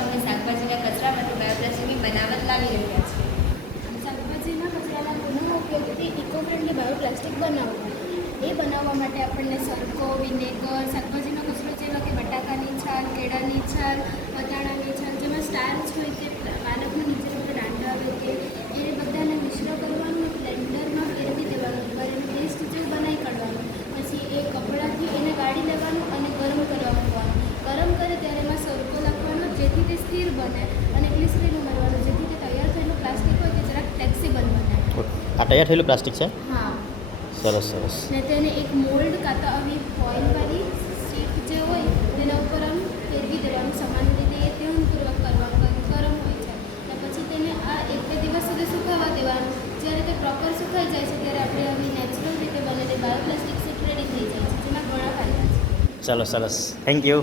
અમે શાકભાજીના કચરામાંથી બાયોપ્લાસ્ટિકની બનાવટ લાવી રહ્યા છીએ. શાકભાજીના કચરાના પુનઃ ઉપયોગથી ઇકો ફ્રેન્ડલી બાયોપ્લાસ્ટિક બનાવવું. એ બનાવવા માટે આપણને સરકો, વિનેગર, શાકભાજીનો કચરો જેવા કે બટાકાની છાલ, કેળાની છાલ, વટાણાની છાલ, જેમાં સ્ટાર્ચ હોય કે પાલકનું નીચે આપણે દાંડા આવે કે એ બધાને મિશ્ર કરવાનું, બ્લેન્ડરમાં ફેરવી દેવાનું, કરીને પેસ્ટ જેવું બનાવી કાઢવાનું. પછી એ કપડાથી એને ગાળી લેવાનું અને ગરમ કરવા મૂકવાનું. ગરમ કરે ત્યારે એમાં સરકો નાખવાનો જેથી તે સ્થિર બને અને ગ્લિસરીન ઉમેરવાનું જેથી તે તૈયાર થયેલું પ્લાસ્ટિક હોય તે જરાક ફ્લેક્સિબલ બને. આ તૈયાર થયેલું પ્લાસ્ટિક છે? હા. સરસ સરસ. ને તેને એક મોલ્ડ કાં તો આવી ફોઇલવાળી શીટ જે હોય તેના ઉપર આમ ફેરવી દેવાનું સમાન રીતે એ ધ્યાનપૂર્વક કરવાનું ગરમ હોય છે. ને પછી તેને આ 1-2 દિવસ સુધી સુકાવા દેવાનું. જ્યારે તે પ્રોપર સુકાઈ જાય છે ત્યારે આપણે આવી નેચરલ રીતે બનેલી બાયોપ્લાસ્ટિક શીટ રેડી થઈ જાય છે, જેમાં ઘણા ફાયદા છે. ચાલો સરસ, થેન્ક યુ.